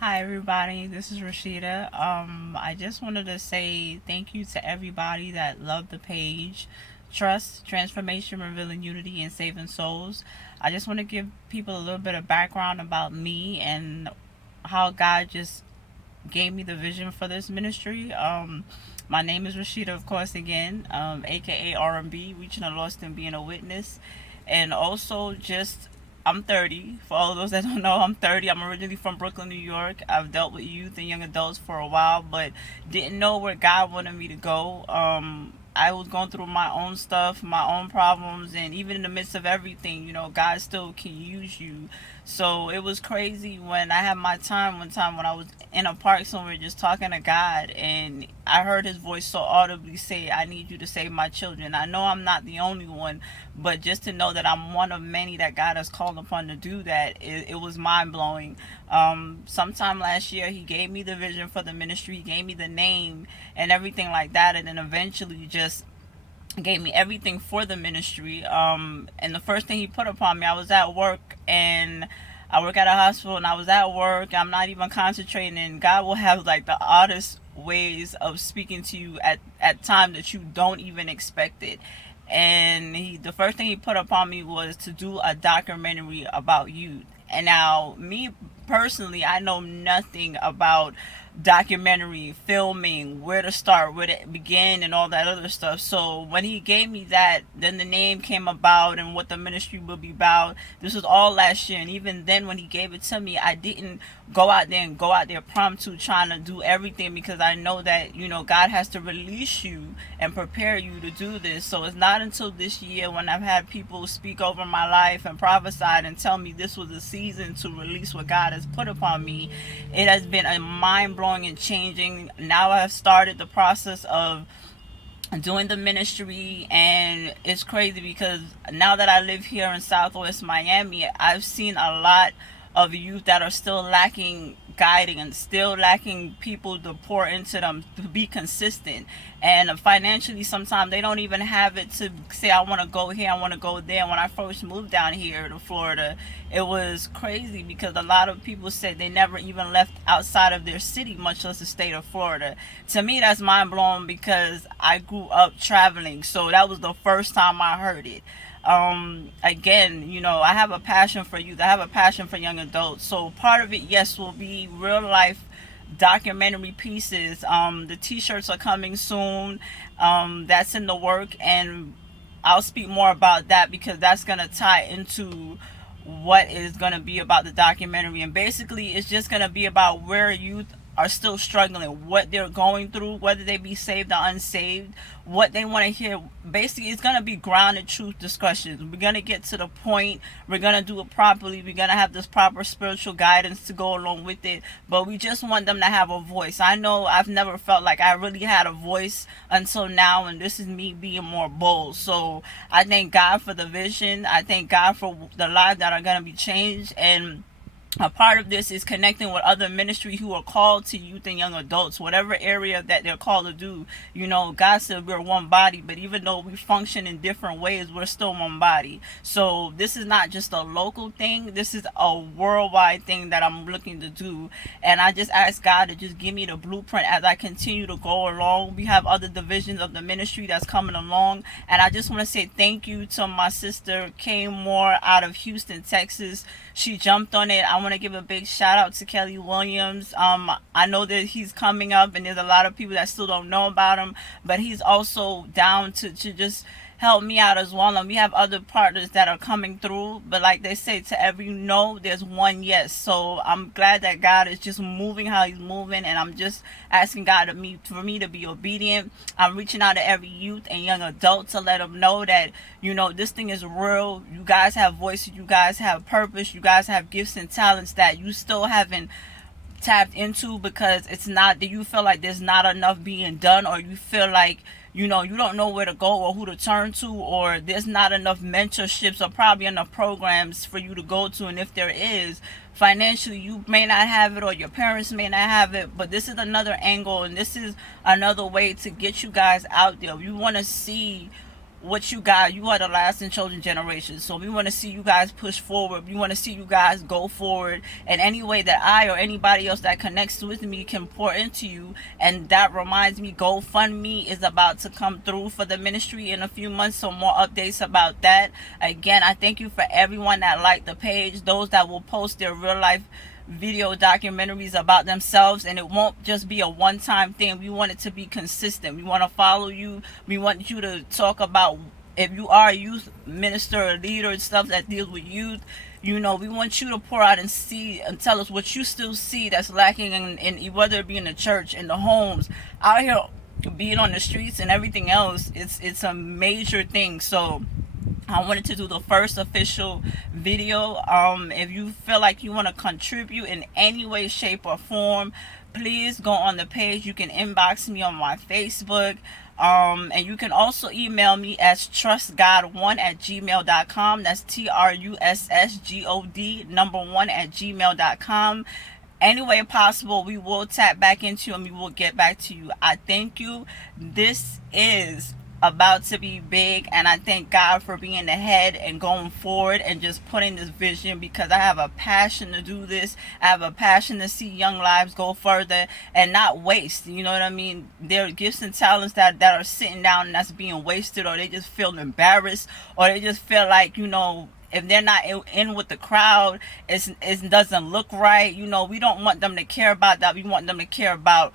Hi everybody, this is Rashida. I just wanted to say thank you to everybody that loved the page. Trust, transformation, revealing unity, and saving souls. I just want to give people a little bit of background about me and how God just gave me the vision for this ministry. My name is Rashida, of course, again, aka R&B, reaching a lost and being a witness, and also just I'm 30. For all of those that don't know, I'm 30. I'm originally from Brooklyn, New York. I've dealt with youth and young adults for a while, but didn't know where God wanted me to go. I was going through my own stuff, my own problems, and even in the midst of everything, God still can use you. So it was crazy when I had my time one time when I was in a park somewhere just talking to God, and I heard his voice so audibly say, I need you to save my children. I know I'm not the only one, but just to know that I'm one of many that God has called upon to do that, it was mind blowing. Sometime last year, he gave me the vision for the ministry, he gave me the name and everything like that, and then eventually just gave me everything for the ministry. And the first thing he put upon me, I was at work, and I work at a hospital, and I was at work. I'm not even concentrating, and God will have like the oddest ways of speaking to you at time that you don't even expect it. And the first thing he put upon me was to do a documentary about youth. And now, me personally, I know nothing about documentary filming, where to start, where to begin, and all that other stuff. So when he gave me that, then the name came about and what the ministry will be about. This was all last year, and even then, when he gave it to me, I didn't go out there prompt to trying to do everything, because I know that God has to release you and prepare you to do this. So it's not until this year when I've had people speak over my life and prophesied and tell me this was a season to release what God has put upon me. It has been a mind blowing and changing. Now I have started the process of doing the ministry, and it's crazy because now that I live here in Southwest Miami, I've seen a lot of youth that are still lacking guiding and still lacking people to pour into them to be consistent. And financially, sometimes they don't even have it to say, I want to go here, I want to go there. When I first moved down here to Florida, it was crazy because a lot of people said they never even left outside of their city, much less the state of Florida. To me, that's mind blowing because I grew up traveling, so that was the first time I heard it. Again, I have a passion for youth, I have a passion for young adults. So part of it, yes, will be real life documentary pieces. The t-shirts are coming soon. That's in the work, and I'll speak more about that because that's going to tie into what is going to be about the documentary. And basically, it's just going to be about where youth are still struggling, what they're going through, whether they be saved or unsaved, what they want to hear. Basically, it's going to be grounded truth discussions. We're going to get to the point. We're going to do it properly. We're going to have this proper spiritual guidance to go along with it. But we just want them to have a voice. I know I've never felt like I really had a voice until now, and this is me being more bold. So I thank God for the vision. I thank God for the lives that are going to be changed. And a part of this is connecting with other ministry who are called to youth and young adults, whatever area that they're called to do. God said we're one body, but even though we function in different ways, we're still one body. So this is not just a local thing, this is a worldwide thing that I'm looking to do. And I just ask God to just give me the blueprint as I continue to go along. We have other divisions of the ministry that's coming along, and I just want to say thank you to my sister Kay Moore out of Houston, Texas. She jumped on it. I want to give a big shout out to Kelly Williams. I know that he's coming up, and there's a lot of people that still don't know about him, but he's also down to just help me out as well. And we have other partners that are coming through, but like they say, to every no there's one yes. So I'm glad that God is just moving how he's moving, and I'm just asking God for me to be obedient. I'm reaching out to every youth and young adult to let them know that this thing is real. You guys have voices, you guys have purpose, you guys have gifts and talents that you still haven't tapped into, because it's not that you feel like there's not enough being done, or you feel like you don't know where to go or who to turn to, or there's not enough mentorships or probably enough programs for you to go to. And if there is, financially you may not have it, or your parents may not have it, but this is another angle, and this is another way to get you guys out there. You want to see what you got. You are the last and chosen generation. So we want to see you guys push forward. We want to see you guys go forward in any way that I or anybody else that connects with me can pour into you. And that reminds me, GoFundMe is about to come through for the ministry in a few months. So more updates about that. Again, I thank you for everyone that liked the page, those that will post their real life video documentaries about themselves, and it won't just be a one-time thing. We want it to be consistent. We want to follow you. We want you to talk about, if you are a youth minister or leader and stuff that deals with youth, you know, we want you to pour out and see and tell us what you still see that's lacking in whether it be in the church, in the homes, out here, being on the streets and everything else. It's a major thing. So I wanted to do the first official video. If you feel like you want to contribute in any way, shape, or form, please go on the page. You can inbox me on my Facebook. And you can also email me as trustgod1@gmail.com. That's TRUSSGOD number 1@gmail.com. Any way possible, we will tap back into you and we will get back to you. I thank you. This is about to be big, and I thank God for being ahead and going forward and just putting this vision, because I have a passion to do this. I have a passion to see young lives go further and not waste. You know what I mean? There are gifts and talents that are sitting down and that's being wasted, or they just feel embarrassed, or they just feel like, you know, if they're not in with the crowd, it doesn't look right. You know, we don't want them to care about that. We want them to care about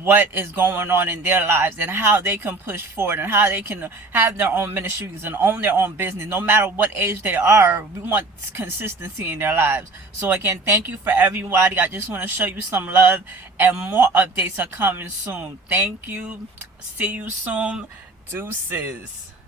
what is going on in their lives and how they can push forward and how they can have their own ministries and own their own business. No matter what age they are, we want consistency in their lives. So again, thank you for everybody. I just want to show you some love, and more updates are coming soon. Thank you. See you soon. Deuces.